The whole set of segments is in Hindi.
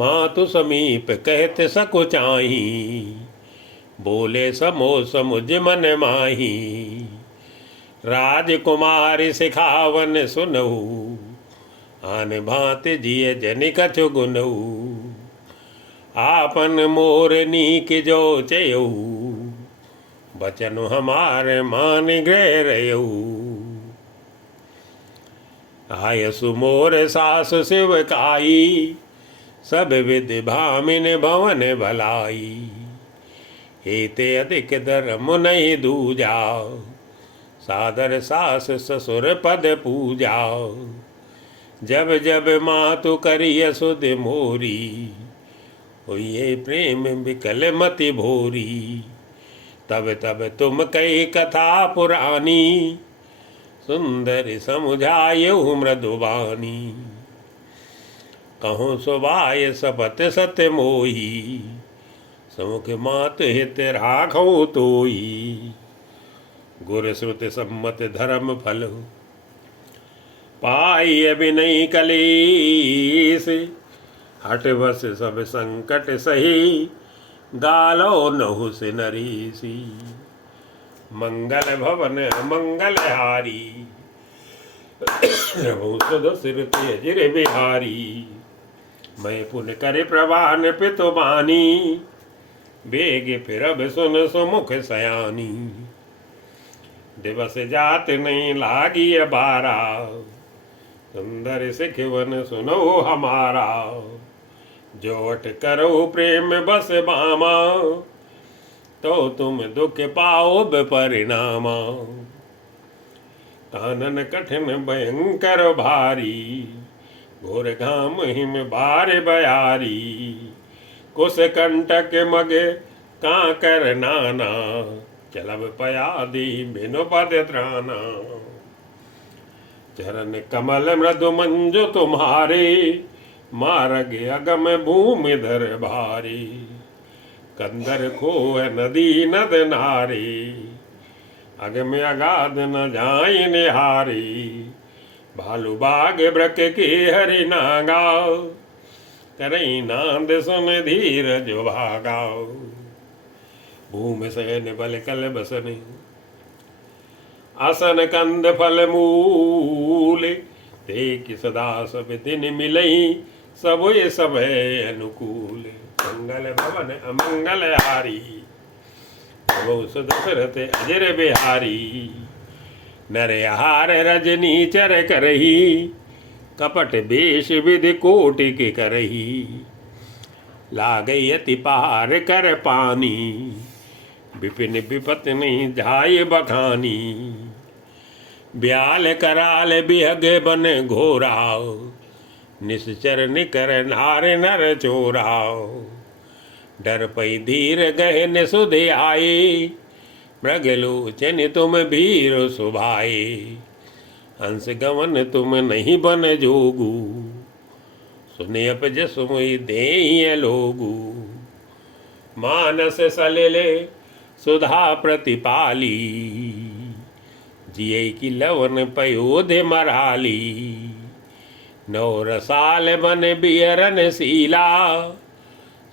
मातु समीप कहते सको चाही, बोले समो समुझ मन माही। राजकुमारी सिखावन सुनऊ, आन भांत जिय जन कछु गुनऊ। आपन मोरनी के जो चयऊ, बचन हमारे मान गृह रहऊ। आयसु मोर सास शिवकाई, सब विधि भामिन भवन भलाई। हेते अधिक धर्म नहीं दूजा, सादर सास ससुर पद पूजा। जब जब मातु करिय सुध मोरी, हुए प्रेम विकल मति भोरी। तब तब तुम कही कथा पुरानी, सुंदर समुझायु मृदुबानी। कहो सुबाय सपत सत्य मोही, समुख मात हित राखो तोई। गुर श्रुति सम्मत धर्म फल, पाई अभिनय कलेश। हट बस सब संकट सही, गालो नहु से नरीसी। मंगल भवन मंगल हारी, रघु सुध सिर तेजिर बिहारी। मैं पुन करे प्रवान पितु बानी, बेग फिरब सुन सुमुख सयानी। दिवस जात नहीं लागी बारा, सुंदर सिखवन सुनो हमारा। जोट करो प्रेम बस बामा, तो तुम दुख पाओ परिणामा। कानन कठिन भयंकर भारी, घोर घाम हिम बार बयारी। कुश कंटक मग काकर नाना, चलब पयादी बिनु पद त्राना। चरण कमल मृदु मंजु तुम्हारे, मार्ग अगम भूमि धर भारी। कंदर खोह नदी नद नारे, अगम अगाध न जाय निहारी। भालू बाग ब्रक के हरि नागा, करई नांद सुन धीरज भागा। भूमि सहन बल कल बसन, आसन कंद फल मूल। ते सदा सब दिन मिलई, सब ये सब अनुकूल। मंगल भवन अमंगल हारी, बहु सुदशरथ अजर बिहारी। नर हार रजनी चर करही, कपट बेश विधि कोटि के करही। लागई अति पार कर पानी, विपिन विपत नहीं जाय बखानी। ब्याल कराल बिहग बन घोराओ, निश्चर निकर नार नर चोराओ। डर पई धीर गहन सुध आए, मृगलोचन तुम भीर सुभाए। हंस गवन तुम नहीं बन जोगू, सुने अप जसु मोहि देहि लोगू। मानस सलिले सुधा प्रतिपाली, जिये की लवन पयोधि मराली। नौ रसाल बन बियरन शीला,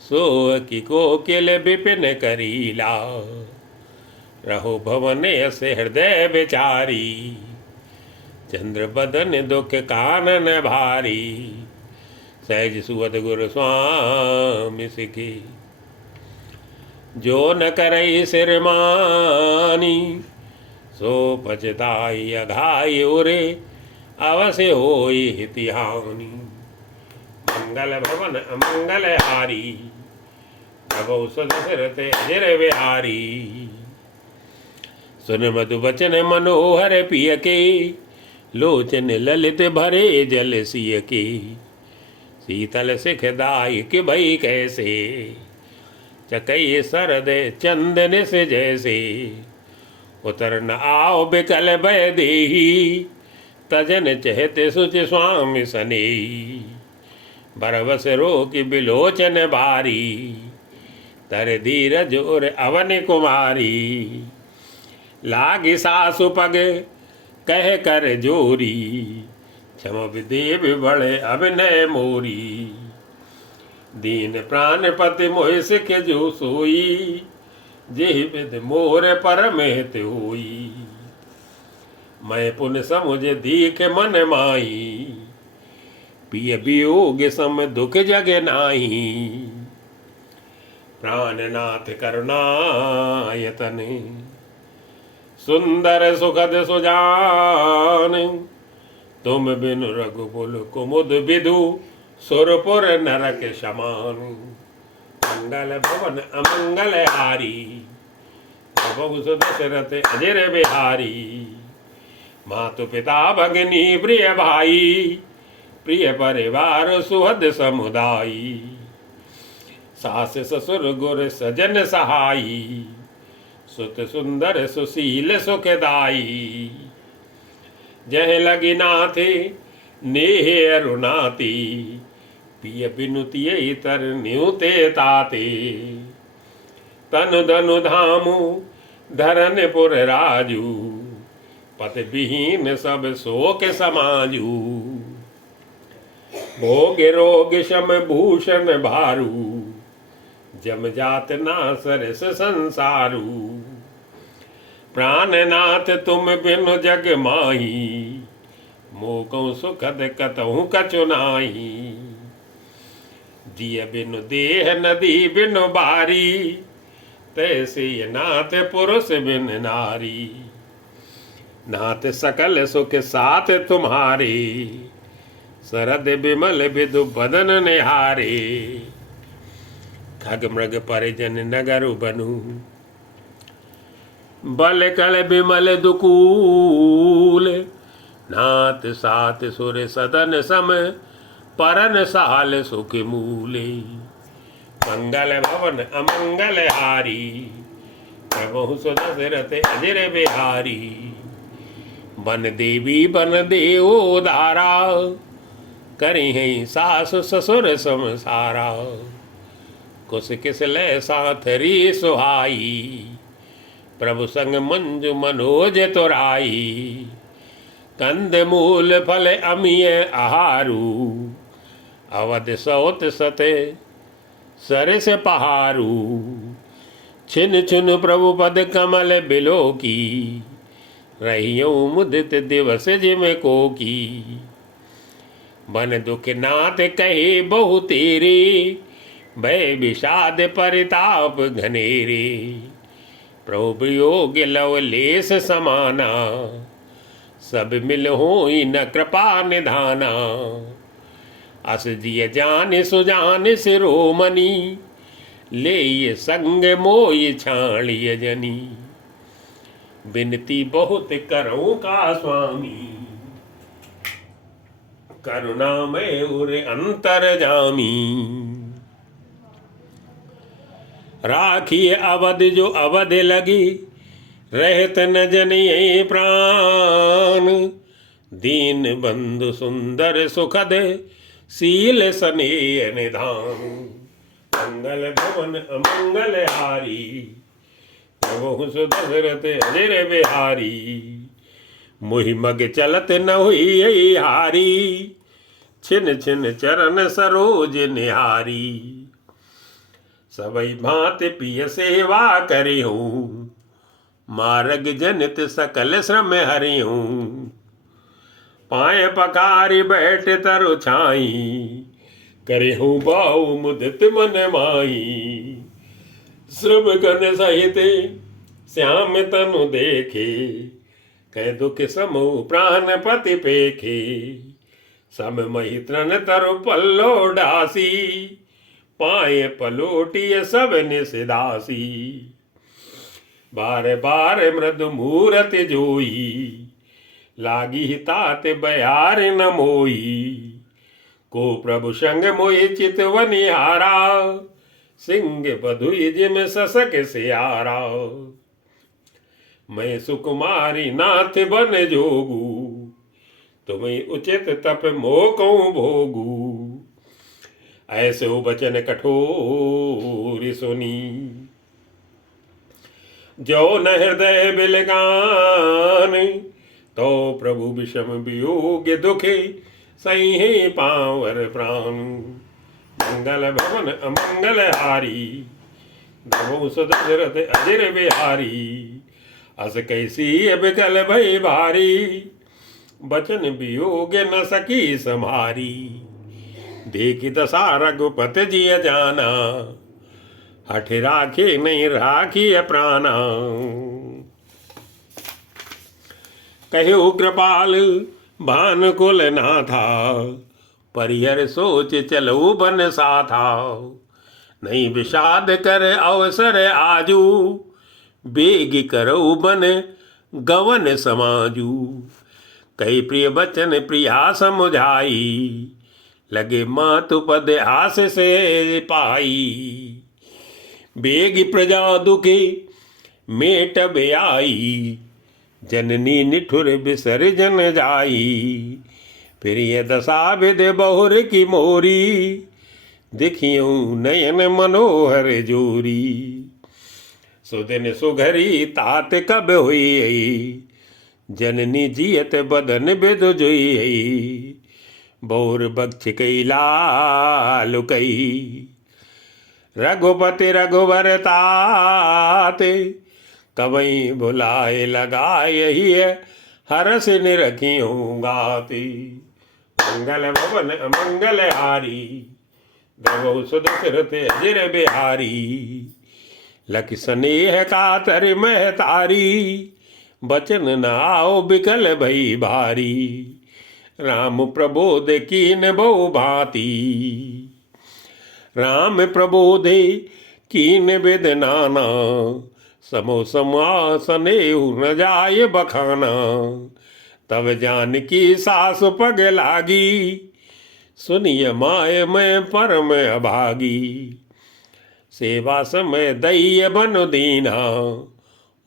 सो की कोकिल विपिन करीला। रहो भवन यस हृदय विचारी, चंद्र बदन दुख कानन भारी। सहज सुवद गुरु स्वामी सिखी, जो न करई सिरमानी। सो पचताई अघाई उरे, अवश्य होई हिति हानि। मंगल भवन अमंगल हारी, भगौ सुदशरथ अजर बिहारी। सुन मधु बचन मनोहर पिय के, लोचन ललित भरे जल सिय के। शीतल सिख दायक भई कैसे, चकई सरद चंदन से जैसे। उतर न आओ बिकल भय देही, तजन चहते सुच स्वामी सनेही। बरवस रोक बिलोचन बारी, तर धीरज उर अवन कुमारी। लागी सासु पग कह कर जोरी, क्षम देव बड़े अभिनय मोरी। दीन प्राण पति मोहि सिख जो सोई, जेहि विध मोर परमेत होई। मैं पुन समुझ दीख मन माही, पिय वियोग सम दुख जग नाही। प्राणनाथ करुणायतन, सुंदर सुखद सुजान। तुम बिनु रघुकुल कुमुद विदु, सुरपुर नरक समान। मंगल भवन अमंगल हारी, प्रभु दशरथ अजर बिहारी। मातु पिता भगिनी प्रिय भाई, प्रिय परिवार सुहद समुदायी। सास ससुर गुर सजन सहाई, सुत सुंदर सुशील सुखदाई। जह लगी नाथे नेह अरुणाती, पिय बिनुतिये तर न्यूते ताते। तनु धनु धामु धरनपुर राजू, पति विहीन सब शोक समाजू। भोग रोग शम भूषण भारू, जम जात ना सरस संसारू। प्राणनाथ तुम बिनु जग माही, मोकौ सुखद कतहु कछु नाही। जिय बिनु देह नदी बिनु बारी, तैसे नाथ पुरुष बिन नारी। नाथ सकल सुख साथ तुम्हारे, शरद विमल विदु बदन निहारे। खग मृग परिजन नगर बनु, बल कल विमल दुकूल। नाथ सात सुर सदन सम, परन साल सुख मूले। मंगल भवन अमंगल हारी, प्रभु सुदशरथ अजर बिहारी। बन देवी बन देव धारा, करी है सास ससुर समसारा। कुछ किस ले साथरी सुहाई, प्रभु संग मंजु मनोज तुराई। कंद मूल फल अमीय आहारू, अवध सौत सते सरस पहारू। छिन छिन प्रभु पद कमल बिलो की, रहियो मुदित दिवस जिम को की। बन दुख नाथ कहे बहु तेरे, भय विषाद परिताप घनेरे। प्रभु योग लवलेश समाना, सब मिल होई न कृपा निधाना। अस जिय जान सुजान सिरोमणि, ले ये संग मोय छाणिय जनी। बिनती बहुत करूं का स्वामी, करुणामय उर अंतरजामी। राखिए अवध जो अवध लगी, रहत न जनिए प्राण। दीन बंधु सुंदर सुखद, शील स्नेह निधान। मंगल भवन अमंगल हारी, प्रभु सुदशरथ अजर बिहारी। मुहि मग चलत न हुई हारी, छिन छिन चरण सरोज निहारी। सबई भांत पिय सेवा करी हूँ, मार्ग जनित सकल श्रम हरि हूँ। पाए पखारी बैठ तरु छाई, करे हूँ बाऊ मुदित मन माई। श्रम कन सहित श्याम तनु देखे, कह दुख समूह प्राण पति पेखे। सम मही तृण तरु पल्लो डासी, पाए पलोटिय सब निसिदासी। बार बार मृदु मूरति जोई, लागी तात बयार न मोई। को प्रभु संग मोहि चितवनिहारा, सिंह बधुई जिम ससक सियारा। मैं सुकुमारी नाथ बन जोगू, तुम्हें उचित तप मोकऊं भोगू। ऐसे बचन कठोर सुनी, जो न हृदय बिलगान। तो प्रभु विषम वियोग दुखे, सही पावर प्राण। मंगल भवन अमंगल हारी, गवौ सो दशरथ अजिर बिहारी। अस कैसी बिकल भई भारी, बचन वियोग न सकी समारी। देखी दशा रघुपति जी जाना, हठ राखे नहीं राखी प्राणा। कहु कृपाल भानुकुल नाथा, परिहर सोच चलो बन साथा। नहीं विषाद कर अवसर आजू, बेग करो बन गवन समाजू। कई प्रिय बचन प्रिया समुझाई, लगे मातु पद आस से पाई। बेग प्रजा दुखी मेट आई, जननी निठुर विसर्जन जाई। फिर ये दशा विद बहुर की मोरी, देखियो नयन मनोहर जोरी। सुदिन सुघरी तात कब हुई, जननी जियत बदन बिद जोई। बहुर बक्ष कई लाल कई, रघुपति रघुवर तात। कवई बुलाए लगाए यही है, हरस निरखियों गाती। मंगल भवन अमंगल हारी, गवौ सो दशरथ अजिर बिहारी। लख स्नेह कातर महतारी, बचन न आओ बिकल भई भारी। राम प्रबोध कीन बहु भांति, राम प्रबोधे कीन विद नाना। समो समासनेहु न जाय बखाना, तब जानकी सास पग लागी। सुनिय माय मैं परम अभागी, सेवा समय दैय बन दीना।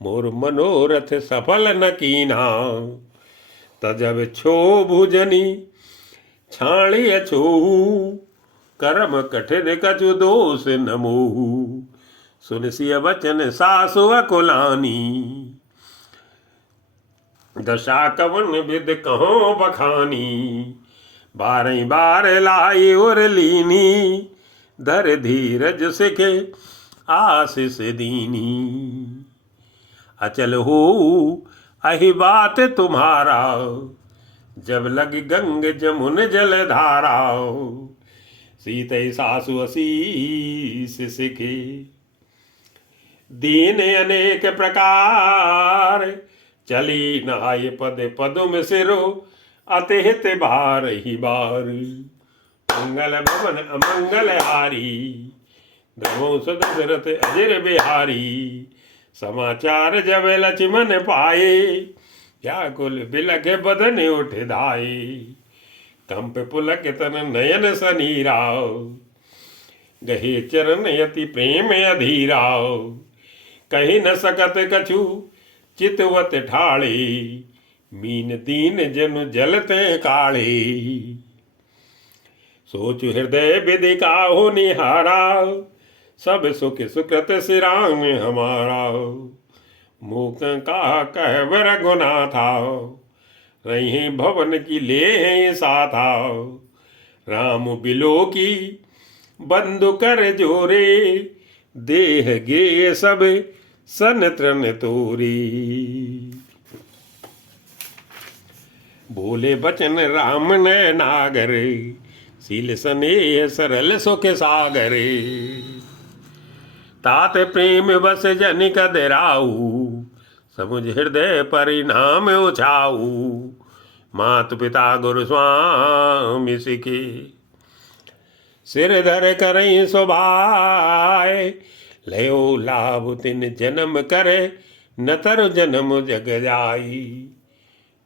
मोर मनोरथ सफल न कीना, तजब छो भुजनी छाणिय छोहू। कर्म कठिन कछु दोष न मोहू, सुन सिय वचन सासु अकुलानी। दशा कवन विद कहो बखानी, बारह बार लाई और लीनी। धर धीरज सिखे आशीष दीनी, अचल हो अहि बात तुम्हारा। जब लग गंग जमुन जल धारा, सीते सासु असीस सिखे। दीन अनेक प्रकार, चली नाय पद पदुम सिरो। अतिहित बार ही बार, मंगल भवन अमंगल हारी। गवौ सो दशरथ अजिर बिहारी। समाचार जब लक्ष्मण पाए, व्याकुल बिलख बदन उठ धाये। कंप पुलक तन नयन सनीरा, गहे चरण यति प्रेम अधीरा। कही न सकत कछु चितवत ठाड़े, मीन दीन जनु जलते काढ़े। सोच हृदय विधि काहू निहारा, सब सुख सुकृत सिरांग हमारा। मूक का कह रघुनाथा, रही भवन की ले साथा। राम बिलो की बंधु कर जोरे, देह गे सब सन त्रन तोरी। बोले बचन राम ने नागरे, सील स्नेह सरल सुख सागरे। तात प्रेम बस जन कदराऊ, समुझ हृदय परिणाम उछाऊ। मात पिता गुरु स्वामी सिखे, सिर धर करई सुभाए। लयो लाभ तिन जन्म करे, न तरु जन्म जग जाई।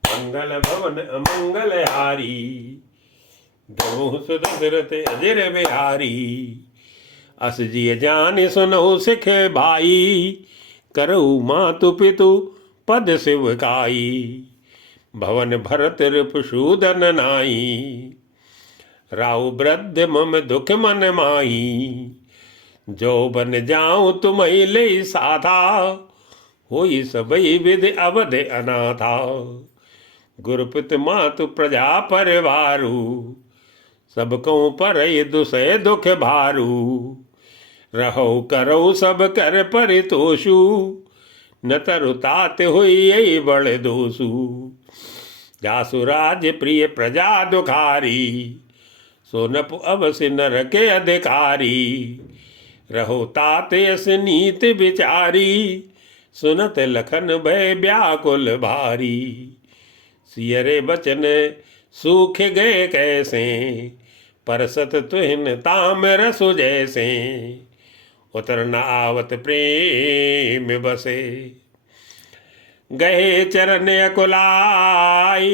मंगल भवन अमंगल हारी, गवौ सो दशरथ अजिर बिहारी। अस जिय जान सुनहु सिख भाई, करऊ मातु पितु पद सिवकाई। भवन भरत रिपुसूदन नाई, राउ वृद्ध मम दुख मन माही। जो बन जाऊं तुम्हें ले साथा, होई सबई विधि अवध अनाथा। गुरुपित मातु प्रजा परिवारु, सबको पर दुसै दुख भारू, रहो करो सब कर परितोषु, न तरुतात हुई यही बड़े दोषु। जासु राज प्रिय प्रजा दुखारी, सोनप अवश्य नर के अधिकारी। रहो तात यस नीति विचारी, सुनत लखन भय व्याकुल भारी। सियरे बचन सूख गए कैसे, परसत तुहिन ताम रसु जैसे। उतर न आवत प्रेम बसे, गए चरण अकुलाई।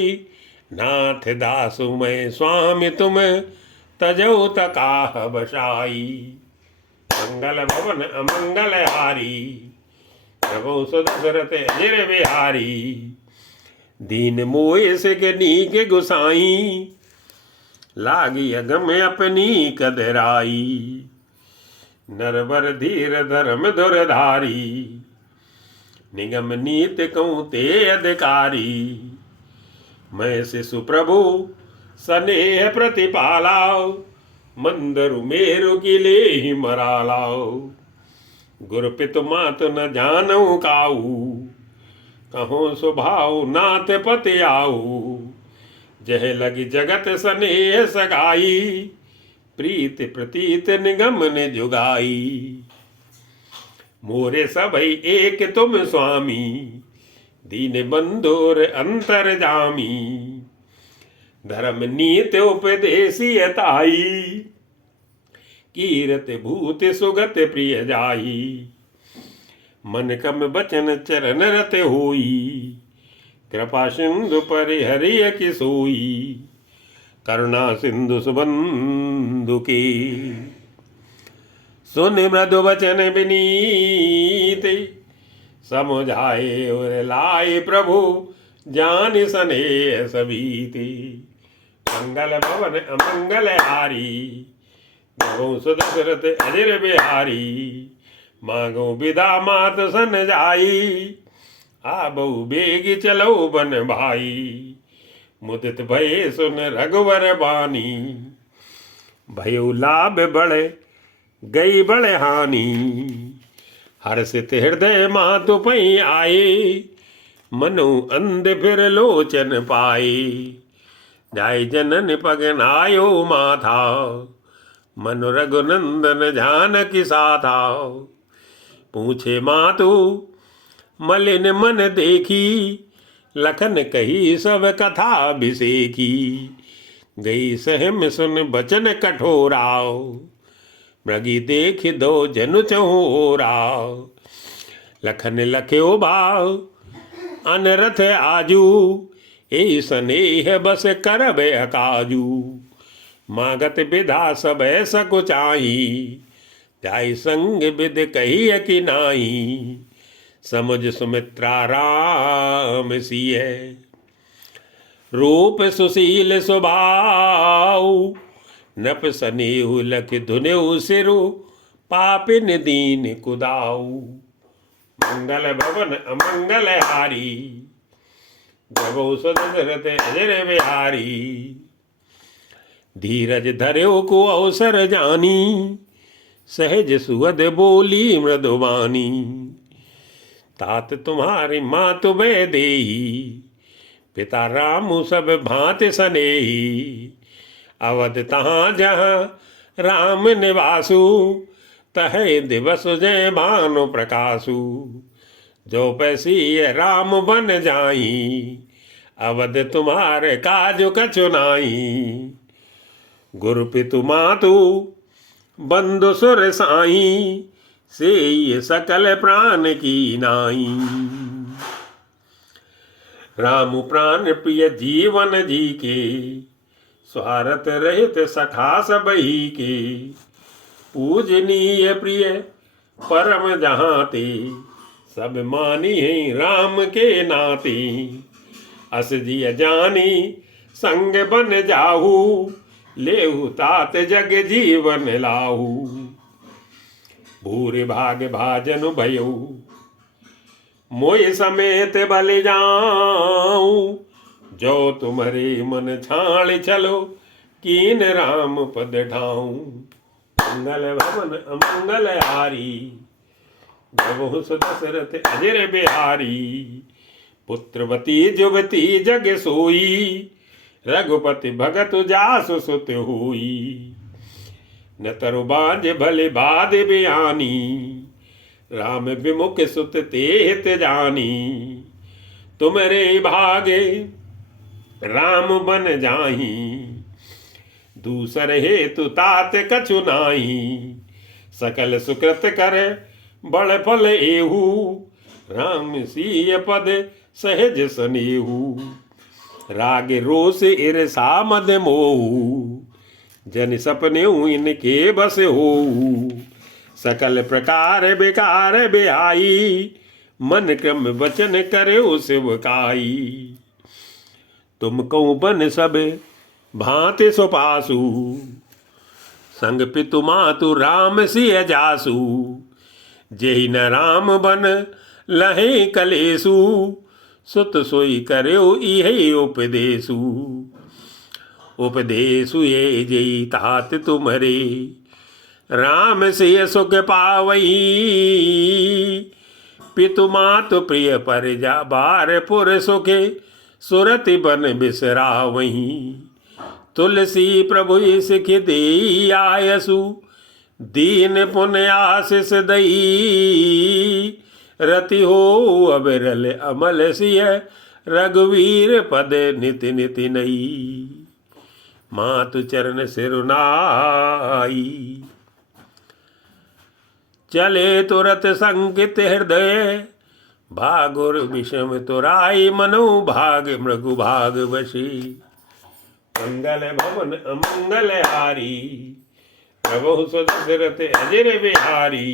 नाथ दासु मैं स्वामी तुम, तजौ तकाह बसाई। मंगल भवन अमंगल हारी, प्रभु सुदशरथ अजिर बिहारी। दीन मोह से के नीक गुसाई, लागी अगम अपनी कदराई। नरवर धीर धर्म धुरधारी, निगम नीति कहूँ ते अधिकारी। मैं शिशु प्रभु स्नेह प्रतिपालाओ, मंदरु मेरु की ले ही मरालाओ। गुरु पितु मात न जानऊ काऊ, कहो स्वभाव नाथ पति आऊ। जह लगी जगत स्नेह सगाई, प्रीत प्रतीत निगम ने जुगाई। मोरे सबई एक तुम स्वामी, दीन बंधुर अंतर जामी। धर्म नीति उपदेशी ताई, कीरत भूत सुगत प्रिय जाई। मन कम बचन चरण रत होई, कृपा सिंधु परिहरिय की सोई। करुणा सिंधु सुबंधु की, सुन मृदु वचन विनीति। समुझाए और लाए प्रभु, जान स्नेह सबीति। मंगल भवन अमंगल हारी, प्रभु सुदशरथ अजिर बिहारी। मांगो विदा मात सन जाई, आबऊ बेग चलो बन भाई। मुदित भय सुन रघुवर बानी, भयो लाभ बड़े गई बड़े हानि। हर्षित हृदय मातु पई आए, मनु अंध फिर लोचन पाए। जाय जनन पगन आयो माथा, मनु रघुनंदन जानकी साथा। पूछे मातु मलिन मन देखी, लखन कही सब कथा बिसेखी। गई सहम सुन बचन कठोराव, मृगी देख दो जनु चहोराव। लखन लख्यो भाव अनरथ आजू, ए स्नेह बस करब अकाजू। मागत विधा सब सकुचाई, जाय संग विद कही कि नाही। समुझ सुमित्रा राम सिय, रूप सुशील स्वभाव। नप सनेहु लख धुनेहु सिरु, पापिन दीन कुदाऊ। मंगल भवन अमंगल हारी, प्रभु सुदशरथ अजिर बिहारी। धीरज धर्यो को अवसर जानी, सहज सुहद बोली मृदुवानी। तात तुम्हारी मातु बै देही, पिता रामु सब भांति सनेही। अवध तहाँ जहाँ राम निवासु, तहे दिवस जय भानु प्रकाशु। जो पैसी राम बन जाई, अवध तुम्हारे काज कछु नाई। गुरु पितु मातु बंधु सुर साई, से ये सकल प्राण की नाई। राम प्राण प्रिय जीवन जी के, स्वार्थ रहित सखा सबही के। पूजनीय प्रिय परम जहाँ ते, सब मानी है राम के नाते। अस जिय जानी संग बन जाहू, लेहु तात जग जीवन लाहू। भूरि भाग भाजन भयो, मोय समेत बल जाऊं। जो तुम्हारे मन छाड़ चलो, कीन राम पद ढाऊं। मंगल भवन अमंगल हारी, प्रभु दशरथ अजर बिहारी। पुत्रवती जुवती जग सोई, रघुपति भगत जासु सुत होई। न तरु बाज भले बाद बयानी, राम विमुख सुत तेत जानी। तुमरे भागे राम बन जाही, दूसर हेतु तात कछु नाही। सकल सुकृत कर बड़ फल एहू, राम सीय पद सहज सनेहू। राग रोष ईर्षा मद मोहू, जन सपने इनके बस होऊ। सकल प्रकार बेकार बेआई, मन क्रम वचन करे सेवकाई। तुम कऊ बन सब भांति सुपासु, संग पितु मातु राम सिय जासु। जेहि न राम बन लहे कलेसु, सुत सोई कर्यो इहे उपदेसु। उपदेसु ये जेई तात तुम्हारे, राम सिय सुख पावई। पितु मातु प्रिय परिजा बार पुर सुखे, सुरति बन बिसरावही। तुलसी प्रभु सिख देई आयसु, दीन पुण्य आशीष दई। रति हो अबिरल अमल सिय, रघुवीर पद नित नित नई। मातु चरण सिरुनाई, चले तुरत संकित हृदय। भागुर विषम तुराई, मनो भाग मृगु भाग वशी। मंगल भवन अमंगल हारी, प्रभु दशरथ अजर बिहारी।